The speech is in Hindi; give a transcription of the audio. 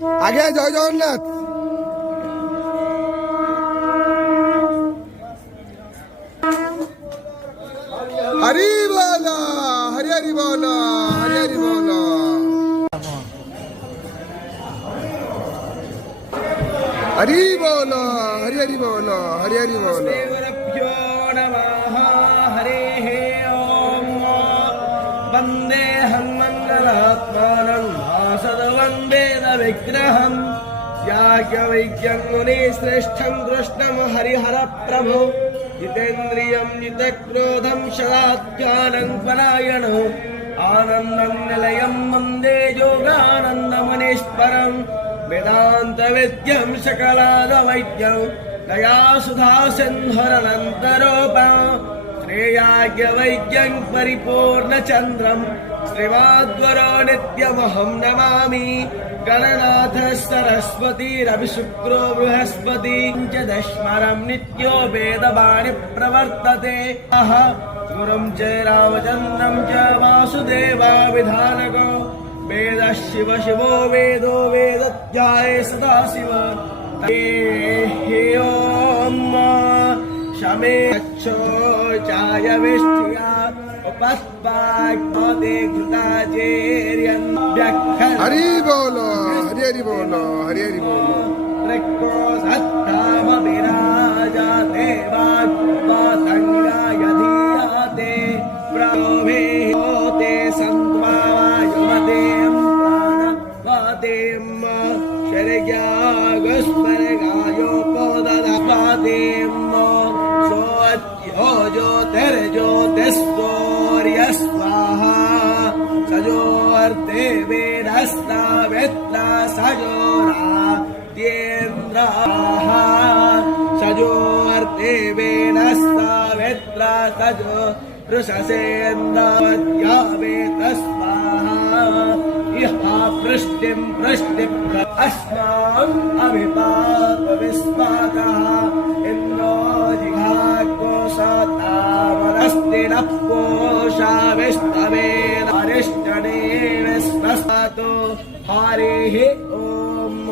আগে জয় জগন্নাথ। হরি বল, হরি হরি বল, হরি হরি বল। हरि बोल, हरि हरि बोल, हरि हरि बोल। गुरुभ्यो नमः। हरिः ओम्। वन्देऽहं मङ्गलात्मानं वासुदेवं याज्ञवल्क्यं मुनिश्रेष्ठं कृष्णं हरिहरप्रभो जितेन्द्रियं जितक्रोधं सदात्मानं परायणो आनन्दं निलयं वन्दे योगानन्दमुनीश्वरम् वेदांत विद्यं सकलादवैद्यं दया सुधा सिन्धुरनन्तरूपं श्रेयाज्ञवैद्यं परिपूर्णचन्द्रं श्रीमद्गुरो नित्यमहं नमामि। गणनाथ सरस्वतीरविशुक्रो बृहस्पति च दशमरं नित्यो वेदवाणी प्रवर्तते। गुरुं च रामचन्द्रं च वासुदेवाविधानगो वेद शिव शिवो वेदो वेदध्याये सदा शिव। ओम शमे अच्छो चाय विष्ठिया उपस्पाग्मते घृताचेर्यं व्याख्यान। हरि बोलो, हरि हरि बोलो, हरि हरि बोलो। त्रिको सत्ताम विराजाते वातंगाय धीयाते प्रभे होते संत्वायुमते प्राणवातेम शर्यागस्परगायोपोददापातेम सोऽत्यो ज्योतिर्ज्योतिस्तोर्यस्वाहा सजोर्ते वेदस्ता वेत्ता सजोरात्येन्द्राः सजोर्ते वेदस्ता वेत्ता सजो ऋषसेन्द्रावत्या वेतस्वाहा इहा पृष्टिं पृष्टिं अस्मान् अभिपात विस्वातः इन्द्रो जिघाकोशतावनस्ति नः कोशा विष्णवेन अरिष्टने विश्वसातो हरिः ओम्।